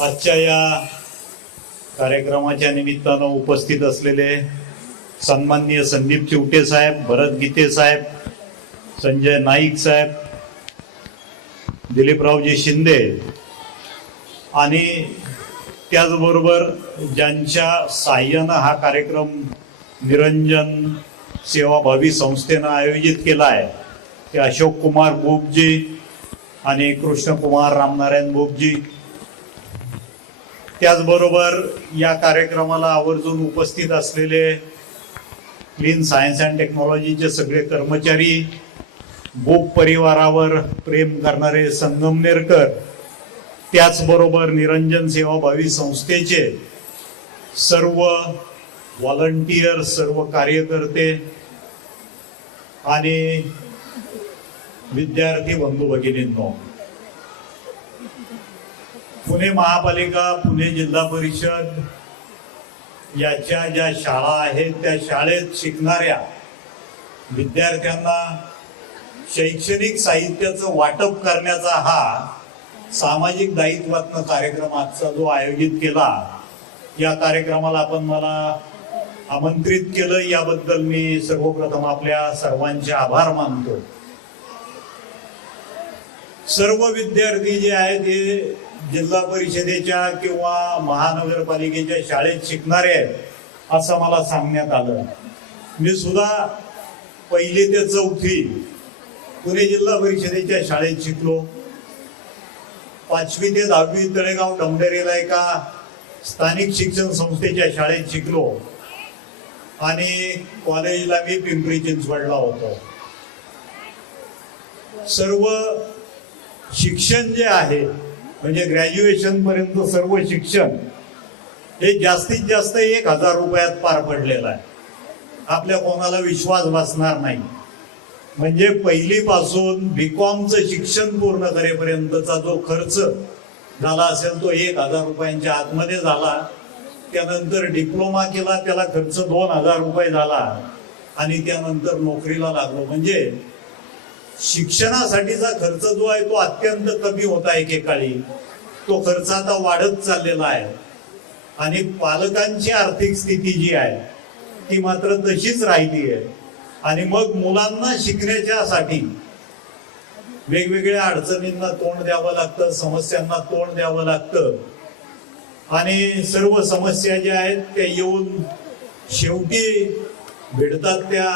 आजच्या या कार्यक्रमाच्या निमित्तानं उपस्थित असलेले सन्माननीय संदीप चिवटे साहेब भरत गीते साहेब संजय नाईक साहेब दिलीपरावजी शिंदे आणि त्याचबरोबर ज्यांच्या साह्यानं हा कार्यक्रम निरंजन सेवाभावी संस्थेनं आयोजित केला आहे ते अशोक कुमार बोबजी आणि कृष्णकुमार रामनारायण बोबजी त्याचबरोबर या कार्यक्रमाला आवर्जून उपस्थित असलेले क्लीन सायन्स अँड टेक्नॉलॉजीचे सगळे कर्मचारी बोप परिवारावर प्रेम करणारे संगमनेरकर त्याचबरोबर निरंजन सेवाभावी संस्थेचे सर्व व्हॉलंटियर सर्व कार्यकर्ते आणि विद्यार्थी बंधू भगिनींनो पुणे महापालिका पुणे जिल्हा परिषद याच्या ज्या शाळा आहेत त्या शाळेत शिकणाऱ्या विद्यार्थ्यांना शैक्षणिक साहित्याचं वाटप करण्याचा हा सामाजिक दायित्वात्मक कार्यक्रम आजचा जो आयोजित केला या कार्यक्रमाला आपण मला आमंत्रित केलं. याबद्दल मी सर्वप्रथम आपल्या सर्वांचे आभार मानतो. सर्व विद्यार्थी जे आहेत हे जिल्हा परिषदेच्या किंवा महानगरपालिकेच्या शाळेत शिकणारे आहेत असं मला सांगण्यात आलं. मी सुद्धा पहिली ते चौथी पुणे जिल्हा परिषदेच्या शाळेत शिकलो. पाचवी ते दहावी तळेगाव डमडेरेला एका स्थानिक शिक्षण संस्थेच्या शाळेत शिकलो. आणि कॉलेजला मी पिंपरी चिंचवडला होतो. सर्व शिक्षण जे आहे म्हणजे ग्रॅज्युएशन पर्यंत सर्व शिक्षण हे जास्तीत जास्त एक हजार रुपयात पार पडलेलं आहे. आपल्या कोणाला विश्वास बसणार नाही. म्हणजे पहिलीपासून बीकॉमचं शिक्षण पूर्ण करेपर्यंतचा जो खर्च झाला असेल तो एक हजार रुपयांच्या आतमध्ये झाला. त्यानंतर डिप्लोमा केला त्याला खर्च दोन हजार रुपये झाला. आणि त्यानंतर नोकरीला लागलो. म्हणजे शिक्षणासाठीचा खर्च जो आहे तो अत्यंत कमी होता एकेकाळी. तो खर्च आता वाढत चाललेला आहे. आणि पालकांची आर्थिक स्थिती जी आहे ती मात्र तशीच राहिली आहे आणि मग मुलांना शिकण्याच्यासाठी वेगवेगळ्या अडचणींना तोंड द्यावं लागतं समस्यांना तोंड द्यावं लागतं. आणि सर्व समस्या ज्या आहेत त्या येऊन शेवटी भेटतात त्या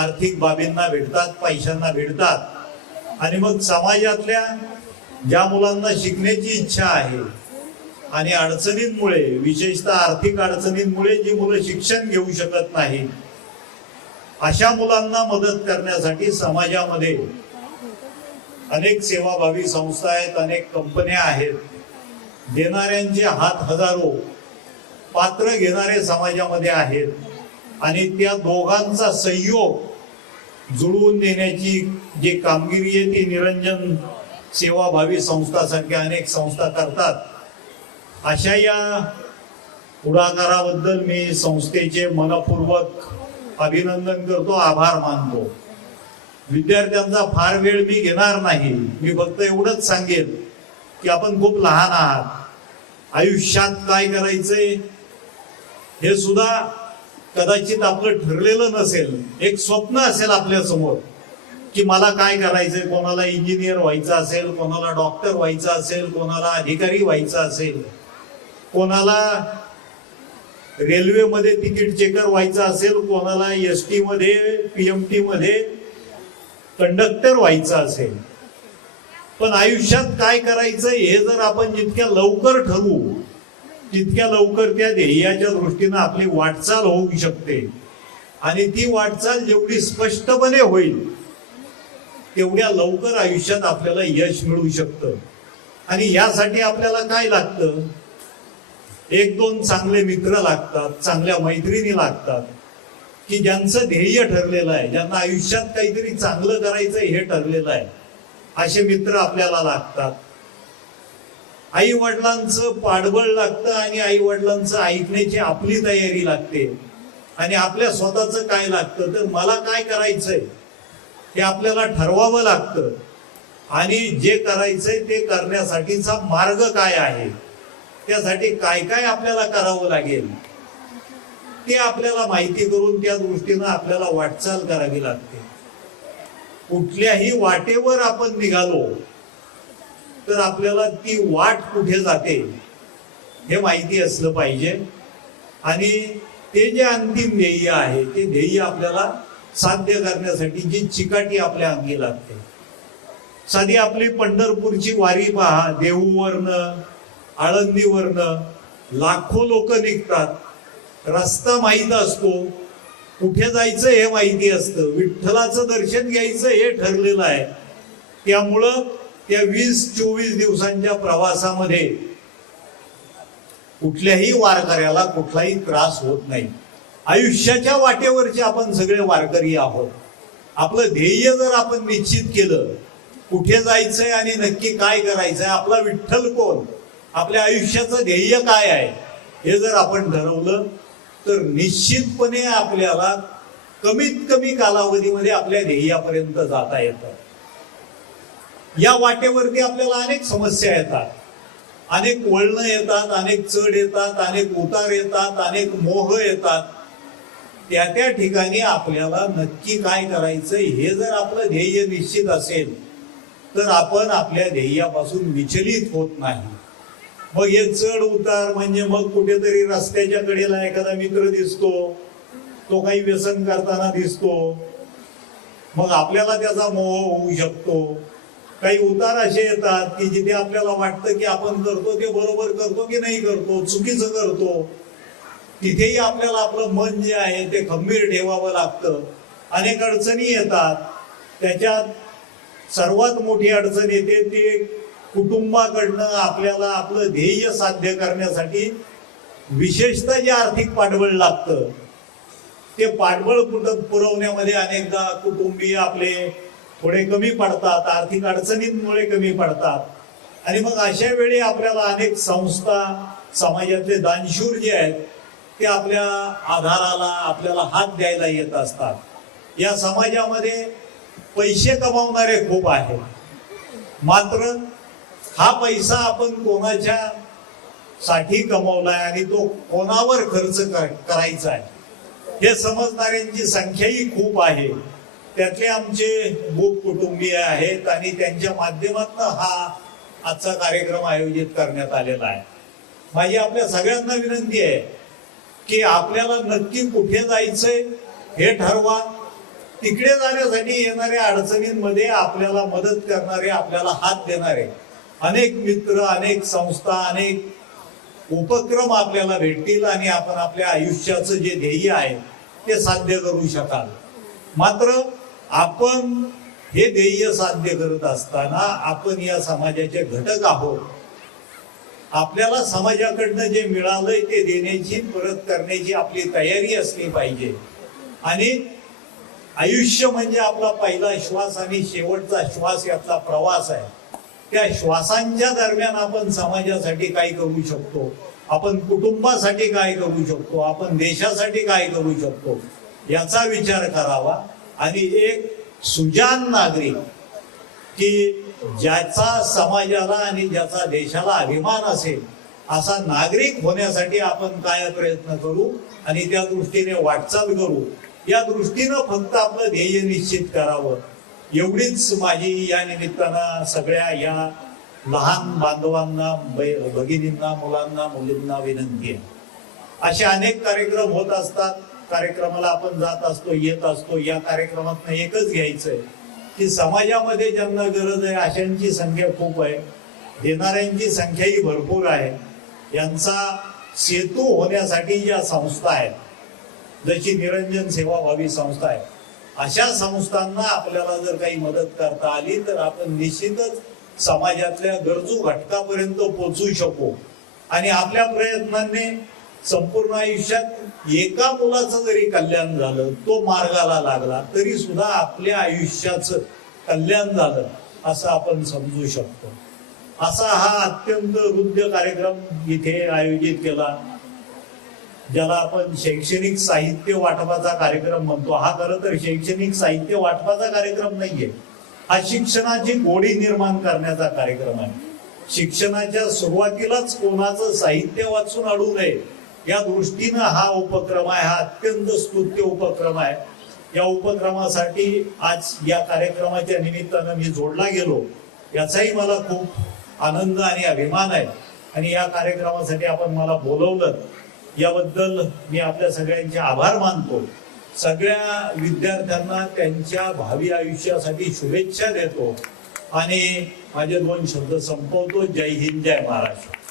आर्थिक बाबींना भेटतात पैशांना भेटतात आणि मग समाजातल्या ज्या मुलांना शिकण्याची इच्छा आहे आणि अडचणींमुळे विशेषतः आर्थिक अडचणींमुळे जी मुलं शिक्षण घेऊ शकत नाहीत अशा मुलांना मदत करण्यासाठी समाजामध्ये अनेक सेवाभावी संस्था आहेत अनेक कंपन्या आहेत. देणाऱ्यांचे हात हजारो पात्र घेणारे समाजामध्ये आहेत. आणि त्या दोघांचा संयोग जुळवून देण्याची जी कामगिरी आहे ती निरंजन सेवाभावी संस्थासारख्या अनेक संस्था करतात. अशा या पुढाकाराबद्दल मी संस्थेचे मनपूर्वक अभिनंदन करतो आभार मानतो. विद्यार्थ्यांचा फार वेळ मी घेणार नाही. मी फक्त एवढंच सांगेन की आपण खूप लहान आहात. आयुष्यात काय करायचंय हे सुद्धा कदाचित आपलं ठरलेलं नसेल एक स्वप्न असेल आपल्यासमोर की मला काय करायचंय कोणाला इंजिनियर व्हायचं असेल कोणाला डॉक्टर व्हायचं असेल कोणाला अधिकारी व्हायचं असेल कोणाला रेल्वेमध्ये तिकीट चेकर व्हायचं असेल कोणाला एस टी मध्ये पीएमटी मध्ये कंडक्टर व्हायचं असेल. पण आयुष्यात काय करायचं हे जर आपण जितक्या लवकर ठरवू तितक्या लवकर त्या ध्येयाच्या दृष्टीनं आपली वाटचाल होऊ शकते. आणि ती वाटचाल जेवढी स्पष्टपणे होईल तेवढ्या लवकर आयुष्यात आपल्याला यश मिळू शकतं. आणि यासाठी आपल्याला काय लागतं? एक दोन चांगले मित्र लागतात चांगल्या मैत्रिणी लागतात की ज्यांचं ध्येय ठरलेलं आहे ज्यांना आयुष्यात काहीतरी चांगलं करायचं हे ठरलेलं आहे असे मित्र आपल्याला लागतात. आई वडिलांचं पाठबळ लागतं आणि आई वडिलांचं ऐकण्याची आपली तयारी लागते. आणि आपल्या स्वतःचं काय लागतं? तर मला काय करायचंय? हे आपल्याला ठरवावं लागतं. आणि जे करायचंय ते करण्यासाठीचा मार्ग काय आहे? त्यासाठी काय काय आपल्याला करावं लागेल? ते आपल्याला माहिती करून त्या दृष्टीनं आपल्याला वाटचाल करावी लागते. कुठल्याही वाटेवर आपण निघालो तर आपल्याला ती वाट कुठे जाते हे माहिती असलं पाहिजे. आणि ते जे अंतिम ध्येय आहे ते ध्येय आपल्याला साध्य करण्यासाठी जी चिकाटी आपल्या अंगी लागते. साधी आपली पंढरपूरची वारी पहा देहूवरनं आळंदीवरनं लाखो लोक निघतात. रस्ता माहीत असतो कुठे जायचं हे माहिती असतं. विठ्ठलाचं दर्शन घ्यायचं हे ठरलेलं आहे. त्यामुळं त्या वीस चोवीस दिवसांच्या प्रवासामध्ये कुठल्याही वारकऱ्याला कुठलाही त्रास होत नाही. आयुष्याच्या वाटेवरचे आपण सगळे वारकरी आहोत. आपलं ध्येय जर आपण निश्चित केलं कुठे जायचंय आणि नक्की काय करायचंय आपला विठ्ठल कोण? आपल्या आयुष्याचं ध्येय काय आहे? हे जर आपण ठरवलं तर निश्चितपणे आपल्याला कमीत कमी कालावधीमध्ये आपल्या ध्येयापर्यंत जाता येतं. या वाटेवरती आपल्याला अनेक समस्या येतात. अनेक वळणं येतात अनेक चढ येतात अनेक उतार येतात अनेक मोह येतात. त्या त्या ठिकाणी आपल्याला नक्की काय करायचं हे जर आपलं ध्येय निश्चित असेल तर आपण आपल्या ध्येयापासून विचलित होत नाही. मग हे चढ उतार म्हणजे मग कुठेतरी रस्त्याच्या कडेला एखादा मित्र दिसतो तो काही व्यसन करताना दिसतो. मग आपल्याला त्याचा मोह होऊ शकतो. काही उतार असे येतात की जिथे आपल्याला वाटतं की आपण करतो ते बरोबर करतो की नाही करतो चुकीचं करतो. तिथेही आपल्याला आपलं मन जे आहे ते खंबीर ठेवावं लागतं. अनेक अडचणी येतात. त्याच्यात सर्वात मोठी अडचण येते ते कुटुंबाकडनं आपल्याला आपलं ध्येय साध्य करण्यासाठी विशेषतः जे आर्थिक पाठबळ लागतं ते पाठबळ कुठं पुरवण्यामध्ये अनेकदा कुटुंबीय आपले थोडे कमी पडतात आर्थिक अडचणींमुळे कमी पडतात. आणि मग अशा वेळी आपल्याला अनेक संस्था समाजातले दानशूर जे आहेत ते आपल्या आधाराला आपल्याला हात द्यायला येत असतात. या समाजामध्ये पैसे कमावणारे खूप आहेत. मात्र हा पैसा आपण कोणाच्या साठी कमवलाय आणि तो कोणावर खर्च कर- करायचा आहे हे समजणाऱ्यांची संख्याही खूप आहे. त्यातले आमचे मूक कुटुंबीय आहेत आणि त्यांच्या माध्यमातून हा आजचा कार्यक्रम आयोजित करण्यात आलेला आहे. माझी आपल्या सगळ्यांना विनंती आहे की आपल्याला नक्की कुठे जायचंय हे ठरवा. तिकडे जाण्यासाठी येणाऱ्या अडचणींमध्ये आपल्याला मदत करणारे आपल्याला हात देणारे अनेक मित्र अनेक संस्था अनेक उपक्रम आपल्याला भेटतील आणि आपण आपल्या आयुष्याचं जे ध्येय आहे ते साध्य करू शकाल. मात्र आपण हे ध्येय साध्य करत असताना आपण या समाजाचे घटक आहोत. आपल्याला समाजाकडनं जे मिळालंय ते देण्याची परत करण्याची आपली तयारी असली पाहिजे. आणि आयुष्य म्हणजे आपला पहिला श्वास आणि शेवटचा श्वास यातला प्रवास आहे. त्या श्वासांच्या दरम्यान आपण समाजासाठी काय करू शकतो? आपण कुटुंबासाठी काय करू शकतो? आपण देशासाठी काय करू शकतो? याचा विचार करावा. आणि एक सुजान नागरिक की ज्याचा समाजाला आणि ज्याचा देशाला अभिमान असेल असा नागरिक होण्यासाठी आपण काय प्रयत्न करू आणि त्या दृष्टीने वाटचाल करू? या दृष्टीनं फक्त आपलं ध्येय निश्चित करावं. एवढीच माझी या निमित्तानं सगळ्या या लहान बांधवांना बै- भगिनींना मुलांना मुलींना विनंती आहे. असे अनेक कार्यक्रम होत असतात. कार्यक्रमाला आपण जात असतो येत असतो या कार्यक्रमात एकच घ्यायचंय की समाजामध्ये ज्यांना गरज आहे अशांची संख्या खूप आहे. देणाऱ्यांची संख्याही भरपूर आहे. यांचा सेतू होण्यासाठी ज्या संस्था आहेत जशी निरंजन सेवाभावी संस्था आहे अशा संस्थांना आपल्याला जर काही मदत करता आली तर आपण निश्चितच समाजातल्या गरजू घटकापर्यंत पोचू शकू. आणि आपल्या प्रयत्नांनी संपूर्ण आयुष्यात एका मुलाचं जरी कल्याण झालं तो मार्गाला लागला तरी सुद्धा आपल्या आयुष्याचं कल्याण झालं असं आपण समजू शकतो. असा हा अत्यंत हृद्य कार्यक्रम इथे आयोजित केला ज्याला आपण शैक्षणिक साहित्य वाटपाचा कार्यक्रम म्हणतो. हा खरं तर शैक्षणिक साहित्य वाटपाचा कार्यक्रम नाहीये. हा शिक्षणाची गोडी निर्माण करण्याचा कार्यक्रम आहे. शिक्षणाच्या सुरुवातीलाच कोणाचं साहित्य वाचून अडू नये या दृष्टीनं हा उपक्रम आहे हा अत्यंत स्तुत्य उपक्रम आहे. या उपक्रमासाठी आज या कार्यक्रमाच्या निमित्तानं मी जोडला गेलो. याचाही मला खूप आनंद आणि अभिमान आहे. आणि या कार्यक्रमासाठी आपण मला बोलवलं याबद्दल मी आपल्या सगळ्यांचे आभार मानतो. सगळ्या विद्यार्थ्यांना त्यांच्या भावी आयुष्यासाठी शुभेच्छा देतो. आणि माझे दोन शब्द संपवतो. जय हिंद जय महाराष्ट्र.